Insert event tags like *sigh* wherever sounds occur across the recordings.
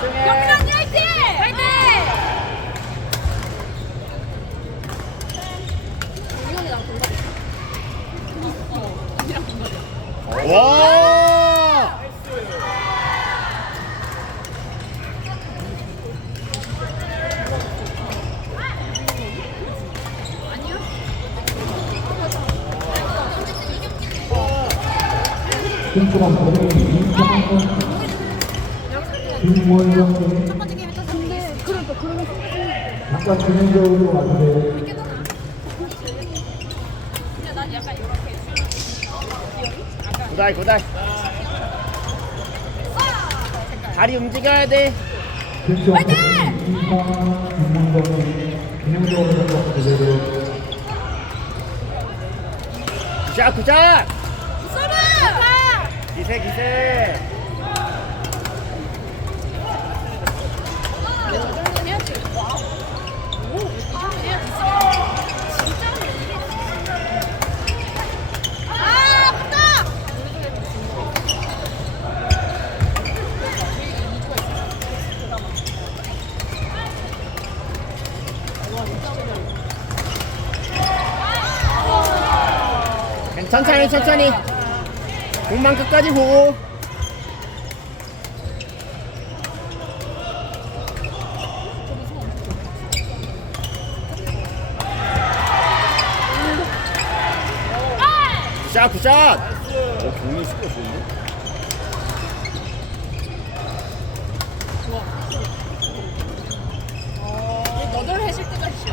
경민 언니 화이팅! 화이팅! 동갑이야. 등이 사람이 근데 그러니까 그러면 잠깐 진행적으로 왔는데 근데 난 약간 이렇게 고다이 고다이. 다리 움직여야 돼. 진행적으로 생각 그대로 굿샷 굿샷. 서브! 기세 기세. 이 정도는 해야지. 오, 이 정도는 해야지. 진짜로. 아, 아프다! 천천히 천천히. 공만 끝까지 보고. 굿샷 굿샷. 어 공이 super 좋은데? 너덜 해실 때까지 싫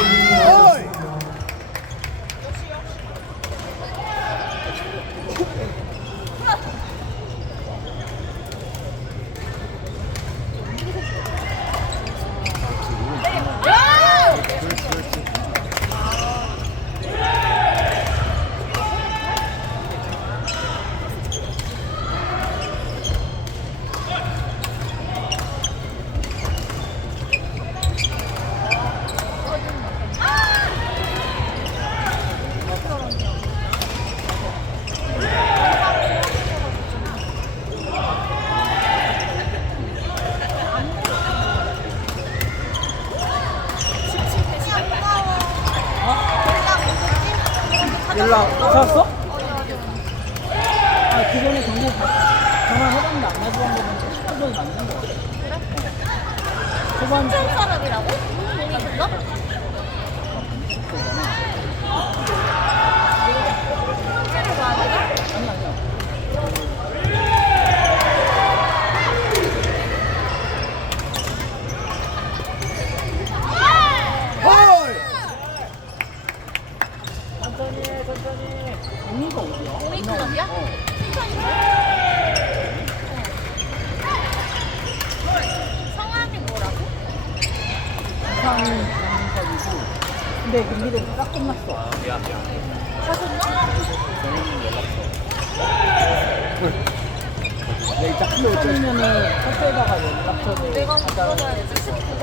시간이 맞는 거 같아. 초반 한 사람이라고? 공이 그거? 실 네, 경기도 딱 끝났어. 야, 야. 사셨나? 내일 딱 끝나고 면은 카페에다가 연락처를 내가 물어봐야지. 19번.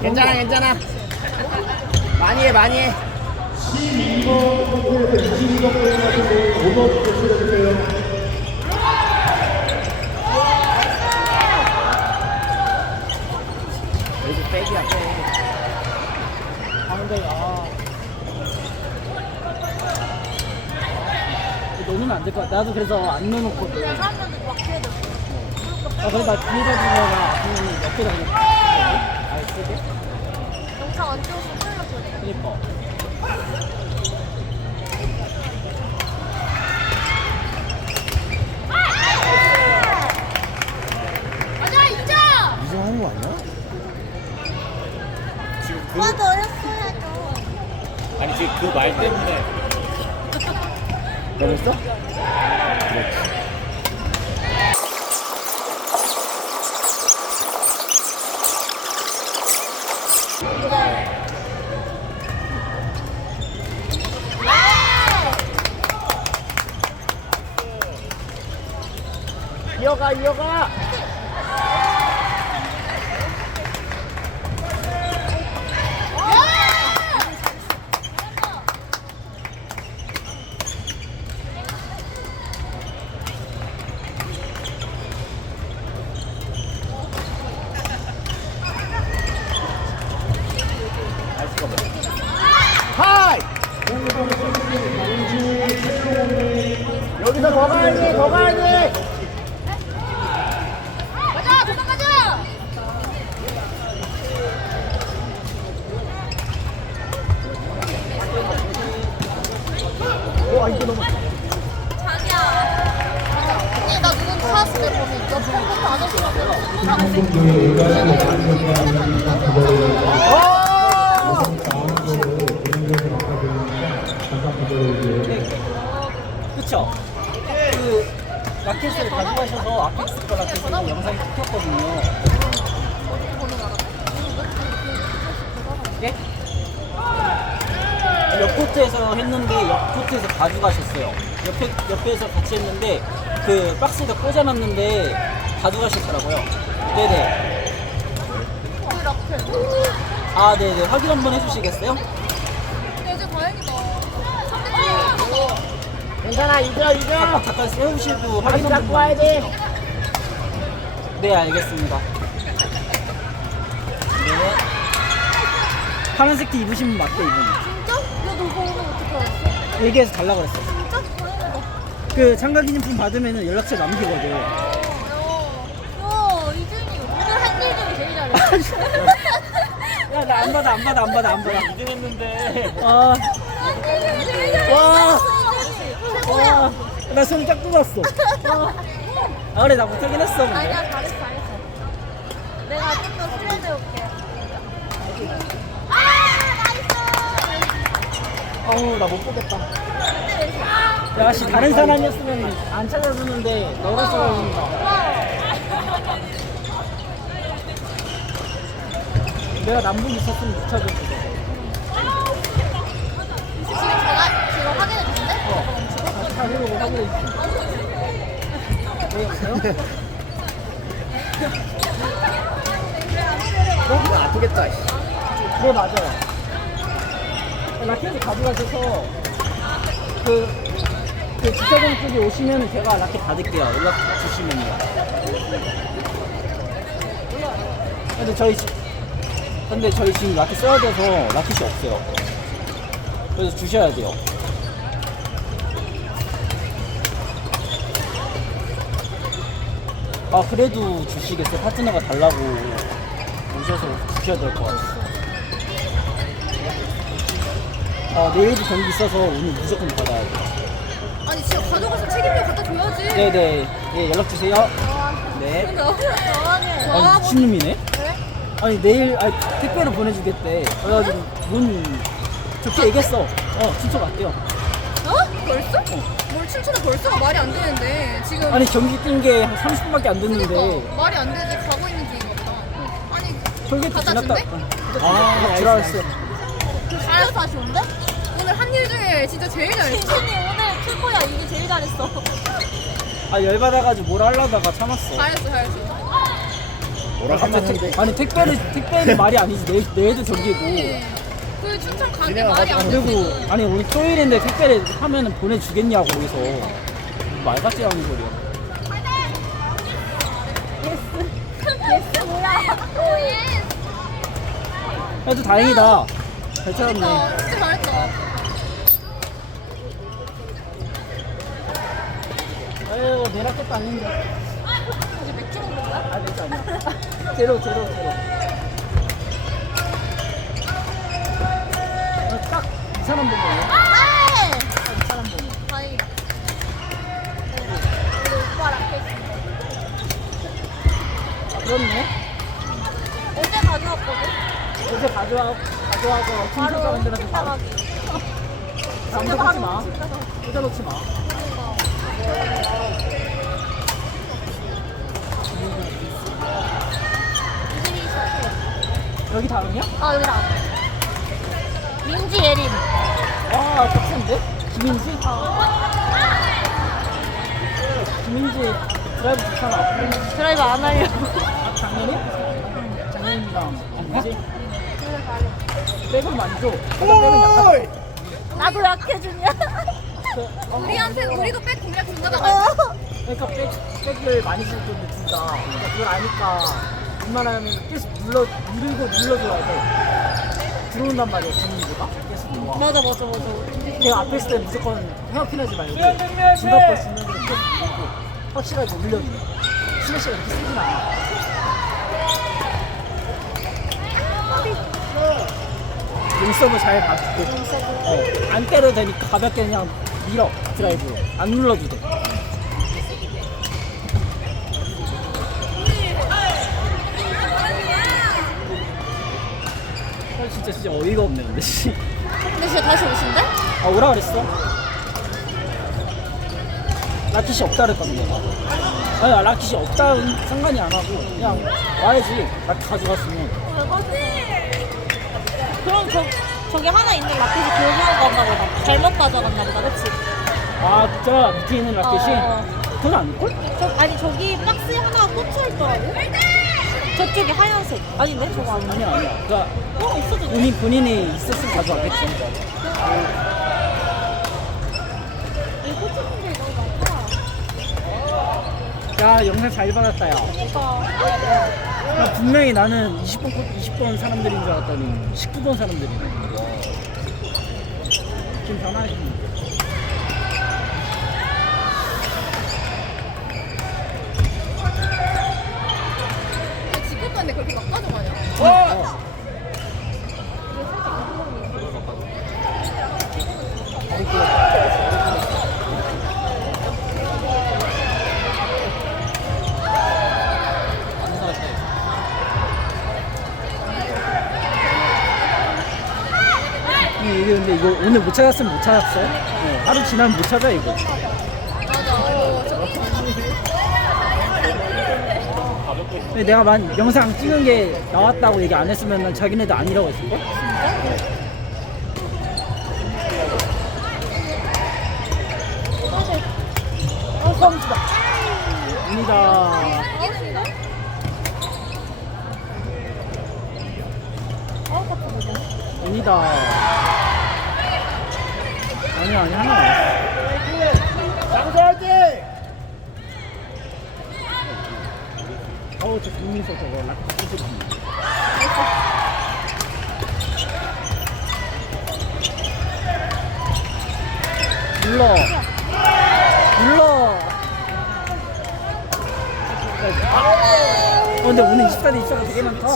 괜찮아, 괜찮아. 많이 해 많이 해 12번 코트에서 22번 코트 같은데 5번 코트해주세요. 여기 백이야 백 넣으면 안 될 것 같아 나도 그래서 안 넣어놓거든 사람들도 막 그래야 돼. 아 그래 나 뒤에다 아니면 옆에다 그냥 아예 쓰게? 영상 안 찍어서. 그니까 맞아, 이자! 이상한 거 아니야? 지금 그더 했어야죠. 아니 지금 그 말 때문에 *laughs* 넘었어? 그렇지 이어 이거 너무. 언니, 나 누군 찾았을 때 보면 옆에 잠깐 기다려주세요. 그쵸? 그 라켓을 가져가셔서 아펙스 거 라켓을 영상이 찍혔거든요 예? 옆 코트에서 했는데 옆 코트에서 가져가셨어요 옆에, 옆에서 같이 했는데 그 박스에다 꽂아놨는데 가져가셨더라고요 네네. 아 네네 확인 한번 해주시겠어요? 상대팀이 괜찮아 이겨 이겨 잠깐, 잠깐 세우시고 다시 확인 잡고 한번 와야 돼 네, 알겠습니다. 네. 파란색 티 입으신 분 맞대, 이분. 얘기해서 달라고 그랬어. 진짜? 그 참가 기념품 받으면 연락처 남기거든. 야, 야, 이준이 오늘 한 일 중에 제일 잘했어. 야, 나 안 받아, 안 받아, 안 받아, 안 받아. 2등 했는데. 아, 한일 중에 제일 잘했어. 와. 이준이. 최고야. 와. 나손쫙 뜯었어. 아, 그래, 나 못하긴 했어, 근데. 아니야, 잘했어, 잘했어. 내가 좀더수련해올게. 아, 나이스! 어우, 나 못 보겠다. 야, 씨, 다른 사람이었으면 안 찾아주는데, 너라서 그런가. 내가 남북 있었으면 못 찾아줬어. 지금 해보고 확인해 주세요. 왜 없어요? 이거 아프겠다 씨. 네, 맞아요. 라켓을 가져가셔서 그, 그 주차장 쪽에 오시면 제가 라켓 받을게요. 연락 주시면요. 근데 저희, 지- 근데 저희 지금 라켓 써야 돼서 라켓이 없어요. 그래서 주셔야 돼요. 아, 그래도 주시겠어요? 파트너가 달라고 오셔서 주셔야 될 것 같아요. 아, 내일도 경기 있어서 오늘 무조건 받아야 돼요. 아니, 진짜 가져가서 책임져 갖다 줘야지. 네네. 예, 연락 주세요. 네. 근데 너무하네. 아, 미친놈이네? 왜? 아니, 내일, 아니, 택배로 보내주겠대. 그래가지고, 문, 좋게 얘기했어. 어, 춘천 갈게요. 어? 벌써? 뭘 춘천에 벌써가 말이 안 되는데 지금 아니, 경기 뛴 게 한 30분밖에 안 됐는데. 그러니까 말이 안 되지 가고 있는 중인 것 같다 아니 톨게이트 갖다 지났다. 준대? 아, 지나갔어. 그잘 해서 다시 온대? 오늘 한 일 중에 진짜 제일 잘했어 *laughs* 진진이 오늘 최고야 이게 제일 잘했어 아, 열받아가지고 뭘 하려다가 참았어. 잘했어 잘했어 뭐라 갑자기 하는데 택- 아니 택배는 택배는 말이 아니지 내 내도 저기고 그 춘천 가게 진행을 말이 안 그리고 되지. 아니 우리 토요일인데 택배를 하면은 보내주겠냐고 거기서 말 같지 않은 소리야. 예스 뭐야? 그래도 다행이다. 잘 찾았네. 어, 진짜 잘했다. 아유 내라 것도 아닌데. 이제 맥주 먹는 거야? 아 맥주 아니야. 제로 제로 제로. 어, 딱이 사람 보네. 아! 이 사람 보네. 다행이다. 우리 오빠랑 했어. 아 그렇네. 어제 가져왔거든? 어제 가져와 사람들한테 바로 아무도 놓지 마. 꽂아 놓지 마. 여기 다음이야? 아, 여기 나. 민지 예림. 와, 빡센데? 김민지? 김민지 드라이브 좋잖아. 드라이브 안 하려고. 아, 작년에? 작년이랑 김민지? 백은 약간. 오이 나도 약해주냐? 그, 어, 우리한테, 우리도 백 공략 준다고 그러니까 백, 백을 많이 줄 건데 둘 다. 그러니까 그걸 아니까 웬만하면 계속 눌러, 누르고 눌러줘야 돼. 들어온단 말이야, 김민지가. 계속 들어와. 맞아, 맞아, 맞아. 내가 앞에 있을 때 무조건 헤어핀하지 말고 중간볼 수 있는 걸 계속 보고 확실하게 올려줘 스매시가 이렇게 세진 않아 용서브 잘 받고 어, 안 때려도 되니까 가볍게 그냥 밀어 드라이브로 안 눌러도 돼 아, 진짜 진짜 어이가 없네 근데 씨. 근데 진짜 다시 오신대? 아 오라 그랬어? 라켓이 없다 그랬거든 내가 아니 라켓이 없다 상관이 안 하고 그냥 와야지 라켓 가져갔으면 그럼 저, 저기 하나 있는 라켓이 교류한 건가 보다. 잘못 가져갔나 보다, 그치? 아 진짜 밑에 있는 라켓이 어. 그건 아닐걸? 저, 아니, 저기 박스에 하나 꽂혀있더라고. 저쪽에 하얀색. 아닌데? 저거 아니야? 아니야 아니야 그니까 어, 없어졌네. 본인, 본인이 있었으면 가져왔겠지 이 꽂혀있는 게 너무 많다. 야 영상 잘 받았다 야 그니까. 야, 분명히 나는 20번, 20번 사람들인 줄 알았더니 19번 사람들이네. 좀 변화하시네 지금 건데 그렇게 막 가져가냐? 어. 이- 이게 근데 못 찾았으면 못 찾았어. 어, 하루 지나면 못 찾아 이거. 근데 내가 만 영상 찍은 게 나왔다고 얘기 안 했으면 난 자기네도 아니라고 했을 걸. 입니다. 아니다. 아니 아니 하나 나왔어. 장사할게 어우 저 국민서 저거 락커 쓰지 눌러. 눌러. 어 근데 오늘 24대 24가 되게 많다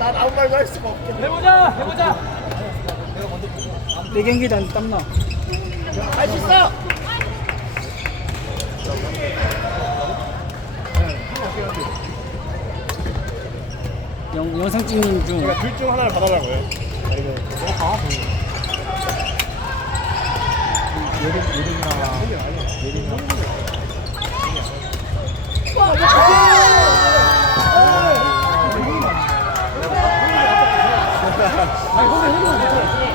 난 아무 말도 할 수가 없겠네 해보자 해보자. 내 경기도 안 땀나. 할 수 있어. 영, 영상 찍는 중. 제가 둘중 하나를 받아라고요. 아니면 예림, 예림이랑 예림이랑 아니 거기 해도 못해